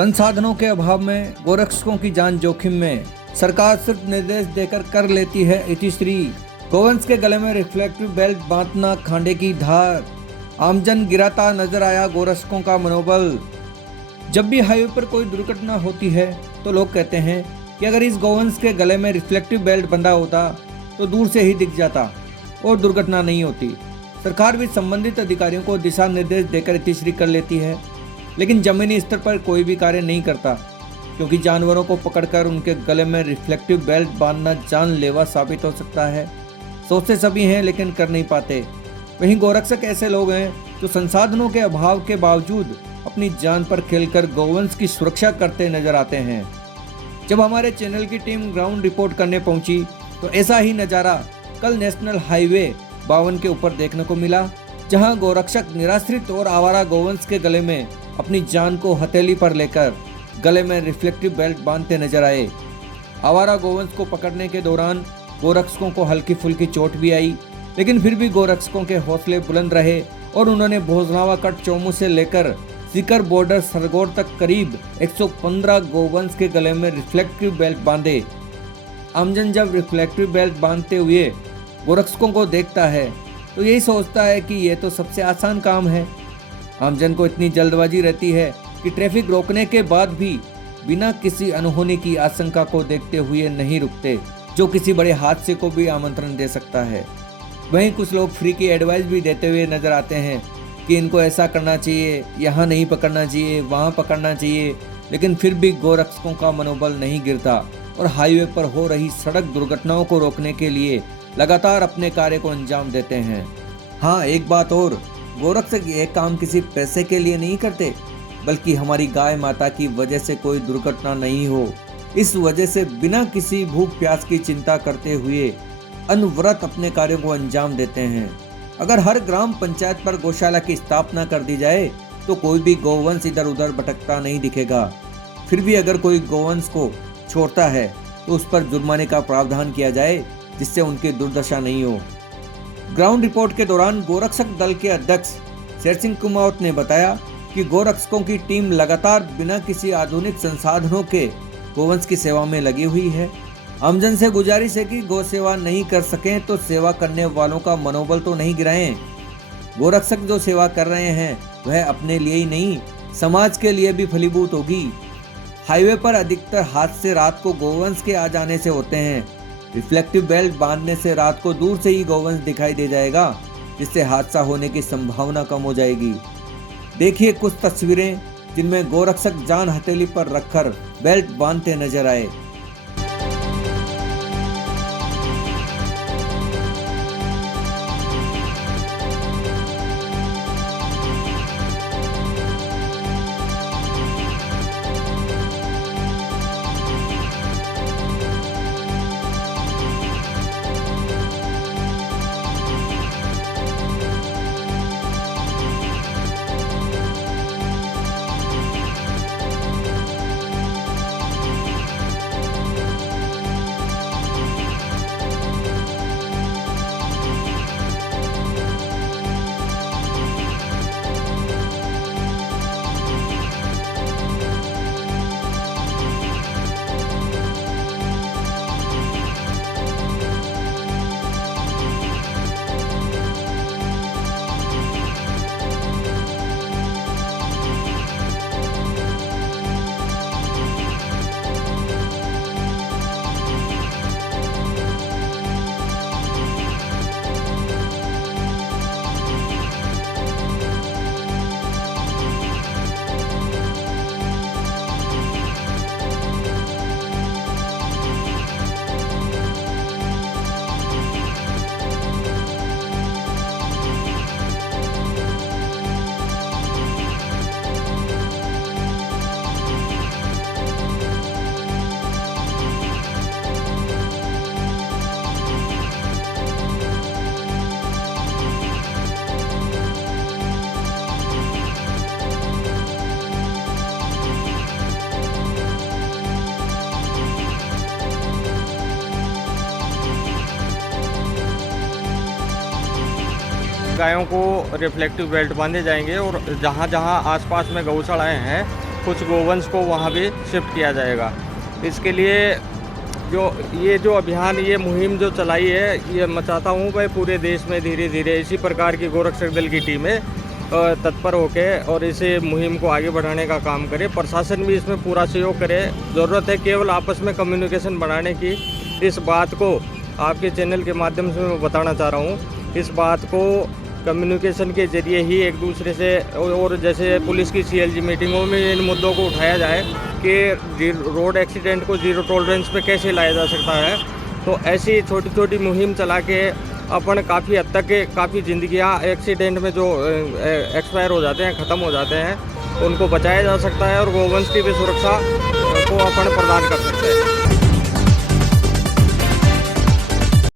संसाधनों के अभाव में गोरक्षकों की जान जोखिम में, सरकार सिर्फ निर्देश देकर कर लेती है इतिश्री। गोवंश के गले में रिफ्लेक्टिव बेल्ट बांधना खांडे की धार। आमजन गिराता नजर आया गोरक्षकों का मनोबल। जब भी हाईवे पर कोई दुर्घटना होती है तो लोग कहते हैं कि अगर इस गोवंश के गले में रिफ्लेक्टिव बेल्ट बंधा होता तो दूर से ही दिख जाता और दुर्घटना नहीं होती। सरकार भी संबंधित अधिकारियों को दिशा निर्देश देकर इतिश्री कर लेती है, लेकिन जमीनी स्तर पर कोई भी कार्य नहीं करता, क्योंकि जानवरों को पकड़कर उनके गले में रिफ्लेक्टिव बेल्ट बांधना जानलेवा साबित हो सकता है। सोचते सभी हैं लेकिन कर नहीं पाते। वहीं गोरक्षक ऐसे लोग हैं जो संसाधनों के अभाव के बावजूद अपनी जान पर खेलकर गौवंश की सुरक्षा करते नजर आते हैं। जब हमारे चैनल की टीम ग्राउंड रिपोर्ट करने पहुंची तो ऐसा ही नज़ारा कल नेशनल हाईवे 52 के ऊपर देखने को मिला, जहां गोरक्षक निराश्रित और आवारा गोवंश के गले में अपनी जान को हथेली पर लेकर गले में रिफ्लेक्टिव बेल्ट बांधते नजर आए। आवारा गोवंश को पकड़ने के दौरान गोरक्षकों को हल्की फुल्की चोट भी आई, लेकिन फिर भी गोरक्षकों के हौसले बुलंद रहे और उन्होंने भोजनावा कट चौमू से लेकर सीकर बॉर्डर सरगोर तक करीब 115 गोवंश के गले में रिफ्लेक्टिव बेल्ट बांधे। आमजन जब रिफ्लेक्टिव बेल्ट बांधते हुए गोरक्षकों को देखता है तो यही सोचता है कि ये तो सबसे आसान काम है। आमजन को इतनी जल्दबाजी रहती है कि ट्रैफिक रोकने के बाद भी बिना किसी अनहोनी की आशंका को देखते हुए नहीं रुकते, जो किसी बड़े हादसे को भी आमंत्रण दे सकता है। वहीं कुछ लोग फ्री की एडवाइस भी देते हुए नजर आते हैं कि इनको ऐसा करना चाहिए, यहाँ नहीं पकड़ना चाहिए, वहाँ पकड़ना चाहिए, लेकिन फिर भी गोरक्षकों का मनोबल नहीं गिरता और हाईवे पर हो रही सड़क दुर्घटनाओं को रोकने के लिए लगातार अपने कार्य को अंजाम देते हैं। हाँ, एक बात और, गोरक्षक ये काम किसी पैसे के लिए नहीं करते, बल्कि हमारी गाय माता की वजह से कोई दुर्घटना नहीं हो, इस वजह से बिना किसी भूख प्यास की चिंता करते हुए अनवरत अपने कार्यों को अंजाम देते हैं। अगर हर ग्राम पंचायत पर गौशाला की स्थापना कर दी जाए तो कोई भी गोवंश इधर उधर भटकता नहीं दिखेगा। फिर भी अगर कोई गोवंश को छोड़ता है तो उस पर जुर्माने का प्रावधान किया जाए, जिससे उनकी दुर्दशा नहीं हो। ग्राउंड रिपोर्ट के दौरान गोरक्षक दल के अध्यक्ष शेर सिंह कुमावत ने बताया कि गोरक्षकों की टीम लगातार बिना किसी आधुनिक संसाधनों के गोवंश की सेवा में लगी हुई है। आमजन से गुजारिश है कि गौ सेवा नहीं कर सकें तो सेवा करने वालों का मनोबल तो नहीं गिराएं। गोरक्षक जो सेवा कर रहे हैं वह अपने लिए ही नहीं, समाज के लिए भी फलीभूत होगी। हाईवे पर अधिकतर हादसे रात को गोवंश के आ जाने से होते हैं। रिफ्लेक्टिव बेल्ट बांधने से रात को दूर से ही गोवंश दिखाई दे जाएगा, जिससे हादसा होने की संभावना कम हो जाएगी। देखिए कुछ तस्वीरें जिनमें गोरक्षक जान हथेली पर रखकर बेल्ट बांधते नजर आए। गायों को रिफ्लेक्टिव बेल्ट बांधे जाएंगे और जहाँ जहाँ आसपास में गौशालाएं हैं कुछ गोवंश को वहाँ भी शिफ्ट किया जाएगा। इसके लिए जो अभियान, ये मुहिम जो चलाई है, ये मैं चाहता हूँ भाई पूरे देश में धीरे धीरे इसी प्रकार की गोरक्षक दल की टीमें तत्पर होके और इसे मुहिम को आगे बढ़ाने का काम करे। प्रशासन भी इसमें पूरा सहयोग करे। ज़रूरत है केवल आपस में कम्युनिकेशन बढ़ाने की। इस बात को आपके चैनल के माध्यम से मैं बताना चाह रहा हूँ, इस बात को कम्युनिकेशन के जरिए ही एक दूसरे से, और जैसे पुलिस की CLG मीटिंगों में इन मुद्दों को उठाया जाए कि रोड एक्सीडेंट को ज़ीरो टॉलरेंस पे कैसे लाया जा सकता है। तो ऐसी छोटी छोटी मुहिम चला के अपन काफ़ी हद तक काफ़ी ज़िंदगियाँ एक्सीडेंट में जो एक्सपायर हो जाते हैं, ख़त्म हो जाते हैं, उनको बचाया जा सकता है और गोवंश की भी सुरक्षा को अपन प्रदान कर सकते हैं।